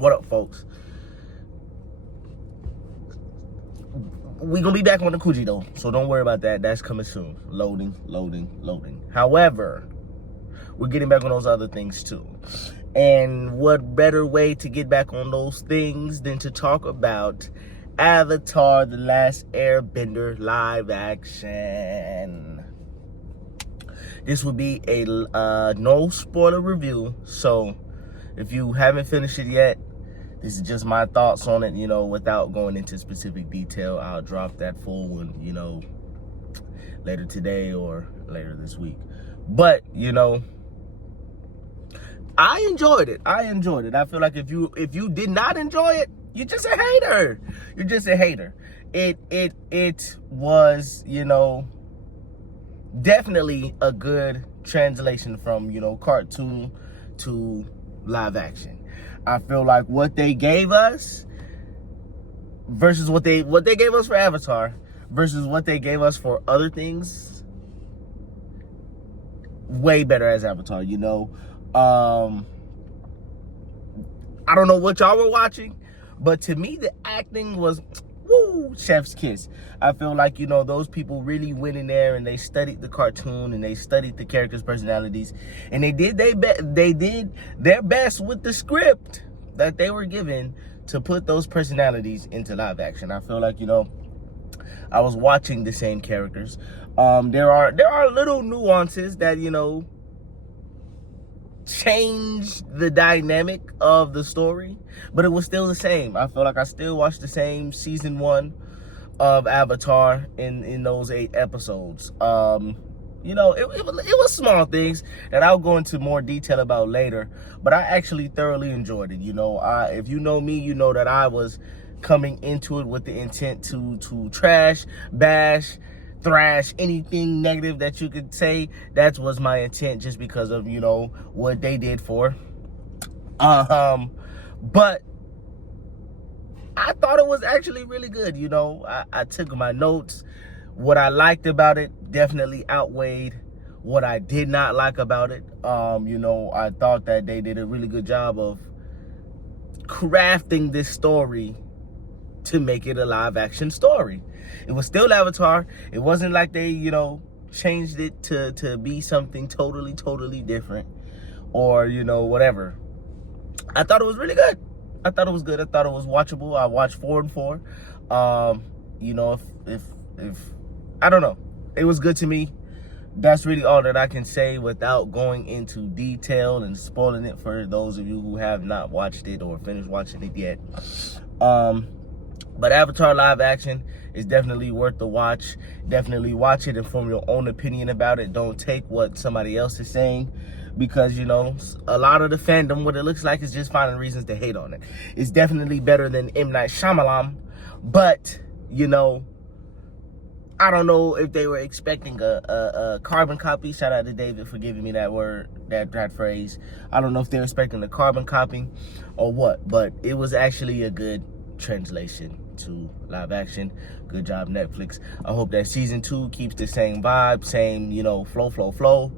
What up, folks? We gonna be back on the Coogee though, so don't worry about that. That's coming soon. Loading. However, we're getting back on those other things too. And what better way to get back on those things than to talk about Avatar: The Last Airbender live action. This will be a no spoiler review, so if you haven't finished it yet, this is just my thoughts on it, without going into specific detail. I'll drop that full one, later today or later this week. But, I enjoyed it. I feel like if you did not enjoy it, you're just a hater. You're just a hater. It was, definitely a good translation from, cartoon to live action. I feel like what they gave us versus what they gave us for Avatar versus what they gave us for other things, way better as Avatar, I don't know what y'all were watching, but to me the acting was chef's kiss. I feel like, those people really went in there and they studied the cartoon and they studied the characters' personalities, and they did their best with the script that they were given to put those personalities into live action. I feel like, I was watching the same characters. There are little nuances that, change the dynamic of the story, but it was still the same. I feel like I still watched the same season 1 of Avatar in those 8 episodes. It was small things that I'll go into more detail about later, but I actually thoroughly enjoyed it. If you know me, you know that I was coming into it with the intent to trash, bash, thrash anything negative that you could say. That was my intent, just because of what they did for but I thought it was actually really good. I took my notes. What I liked about it definitely outweighed what I did not like about it. I thought that they did a really good job of crafting this story to make it a live action story. It was still Avatar. It wasn't like they, changed it to be something totally different or, whatever. I thought it was really good. I thought it was good. I thought it was watchable. I watched 4 and 4. If I don't know, it was good to me. That's really all that I can say without going into detail and spoiling it for those of you who have not watched it or finished watching it yet. But Avatar live action is definitely worth the watch. Definitely watch it and form your own opinion about it. Don't take what somebody else is saying, because, a lot of the fandom, what it looks like, is just finding reasons to hate on it. It's definitely better than M. Night Shyamalan, but, I don't know if they were expecting a carbon copy. Shout out to David for giving me that word, that phrase. I don't know if they were expecting a carbon copy or what, but it was actually a good translation to live action. Good job, Netflix. I hope that season 2 keeps the same vibe, same, flow.